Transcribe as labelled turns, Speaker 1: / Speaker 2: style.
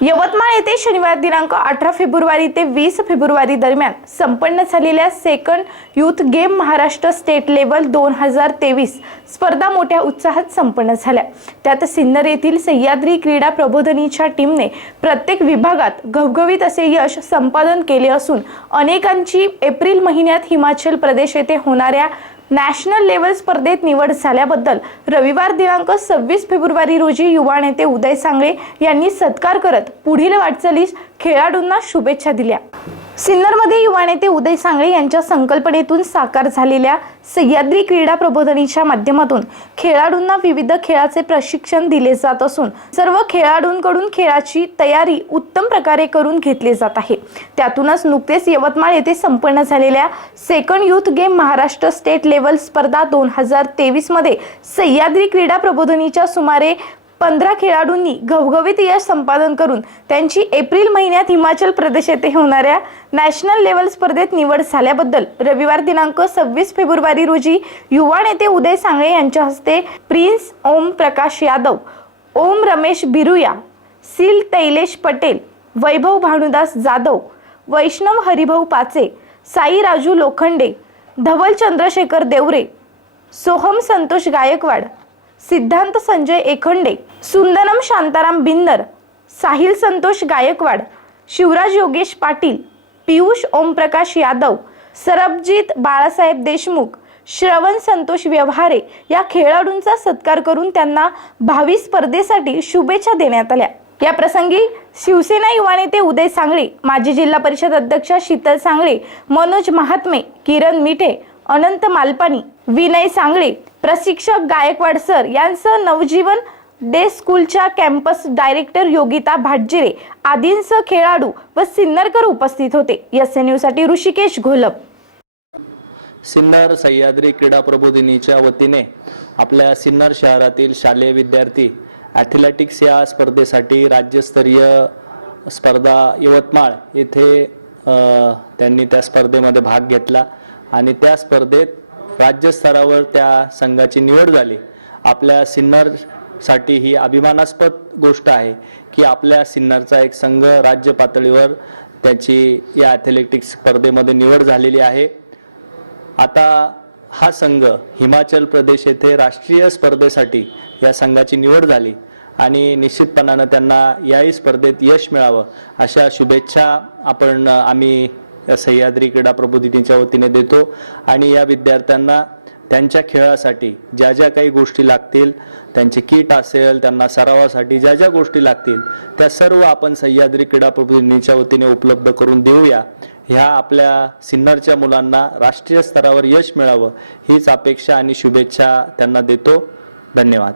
Speaker 1: यवतमाळ येथे शनिवार दिनांक अठरा फेब्रुवारी ते वीस फेब्रुवारी दरम्यान संपन्न झालेल्या second youth game Maharashtra state level दोन हजार तेवीस स्पर्धा मोठ्या उत्साहात संपन्न झाल्या. त्यात सिन्नर येथील सह्याद्री क्रीडा प्रबोधनीच्या टीमने प्रत्येक विभागात घवघवीत असे यश संपादन केले असून अनेकांची एप्रिल महिन्यात हिमाचल प्रदेश येथे होणाऱ्या नॅशनल लेवल स्पर्धेत निवड झाल्याबद्दल रविवार दिनांक सव्वीस फेब्रुवारी रोजी युवा नेते उदय सांगळे यांनी सत्कार करत पुढील वाटचालीस खेळाडूंना शुभेच्छा दिल्या. सिन्नरमध्ये युवा नेते उदय सांगळे यांच्या संकल्पनेतून साकार झालेल्या सह्याद्री क्रीडा प्रबोधनीच्या माध्यमातून खेळाडूंना विविध खेळाचे प्रशिक्षण दिले जात असून सर्व खेळाडूंकडून खेळाची तयारी उत्तम प्रकारे करून घेतली जात आहे. त्यातूनच नुकतेच यवतमाळ येथे संपन्न झालेल्या second youth game Maharashtra state level स्पर्धा दोन हजार तेवीसमध्ये सह्याद्री क्रीडा प्रबोधनीच्या सुमारे पंधरा खेळाडूंनी घवघवीत यश संपादन करून त्यांची एप्रिल महिन्यात हिमाचल प्रदेश येथे होणाऱ्या नॅशनल लेवल स्पर्धेत निवड झाल्याबद्दल रविवार दिनांक सव्वीस फेब्रुवारी रोजी युवा नेते उदय सांगळे यांच्या हस्ते प्रिन्स ओम प्रकाश यादव ओम रमेश बिरुया सील तैलेश पटेल वैभव भानुदास जाधव वैष्णव हरिभाऊ पाचे साई राजू लोखंडे धवल चंद्रशेखर देवरे सोहम संतोष गायकवाड सिद्धांत संजय एखंडे सुंदरम शांताराम बिन्नर साहिल संतोष गायकवाड शिवराज योगेश पाटील पियुष ओमप्रकाश यादव सरबजीत बाळासाहेब देशमुख श्रवण संतोष व्यवहारे या खेळाडूंचा सत्कार करून त्यांना भावी स्पर्धेसाठी शुभेच्छा देण्यात आल्या. या प्रसंगी शिवसेना युवा नेते उदय सांगळे माजी जिल्हा परिषद अध्यक्षा शीतल सांगळे मनोज महात्मे किरण मिठे अनंत मालपानी विनय सांगळे प्रशिक्षक गायकवाड सर यांसह नवजीवन डे स्कूलच्या कॅम्पस डायरेक्टर योगिता भाटजिरे आदींसह खेळाडू व सिन्नरकर उपस्थित होते. एस एनसाठी ऋषिकेश घोलप.
Speaker 2: सिन्नर सह्याद्री क्रीडा प्रबोधिनीच्या वतीने आपल्या सिन्नर शहरातील शालेय विद्यार्थी ॲथलेटिक्स या स्पर्धेसाठी राज्यस्तरीय स्पर्धा यवतमाळ येथे त्यांनी त्या स्पर्धेमध्ये भाग घेतला. आणि त्या स्पर्धेत राज्यस्तरावर त्या संघाची निवड झाली. आपल्या सिन्नरसाठी ही अभिमानास्पद गोष्ट आहे की आपल्या सिन्नरचा एक संघ राज्य पातळीवर त्याची या ॲथलेटिक्स स्पर्धेमध्ये निवड झालेली आहे. आता हा संघ हिमाचल प्रदेश येथे राष्ट्रीय स्पर्धेसाठी या संघाची निवड झाली आणि निश्चितपणानं त्यांना याही स्पर्धेत यश मिळावं अशा शुभेच्छा आपण आम्ही सह्याद्री क्रीडा प्रबोधिनीच्या वतीने देतो. आणि या विद्यार्थ्यांना त्यांच्या खेळासाठी ज्या ज्या काही गोष्टी लागतील त्यांचे किट असेल त्यांना सरावासाठी ज्या ज्या गोष्टी लागतील त्या सर्व आपण सह्याद्री क्रीडा प्रबोधिनीच्या वतीने उपलब्ध करून देऊया. ह्या आपल्या सिन्नरच्या मुलांना राष्ट्रीय स्तरावर यश मिळावं हीच अपेक्षा आणि शुभेच्छा त्यांना देतो. धन्यवाद.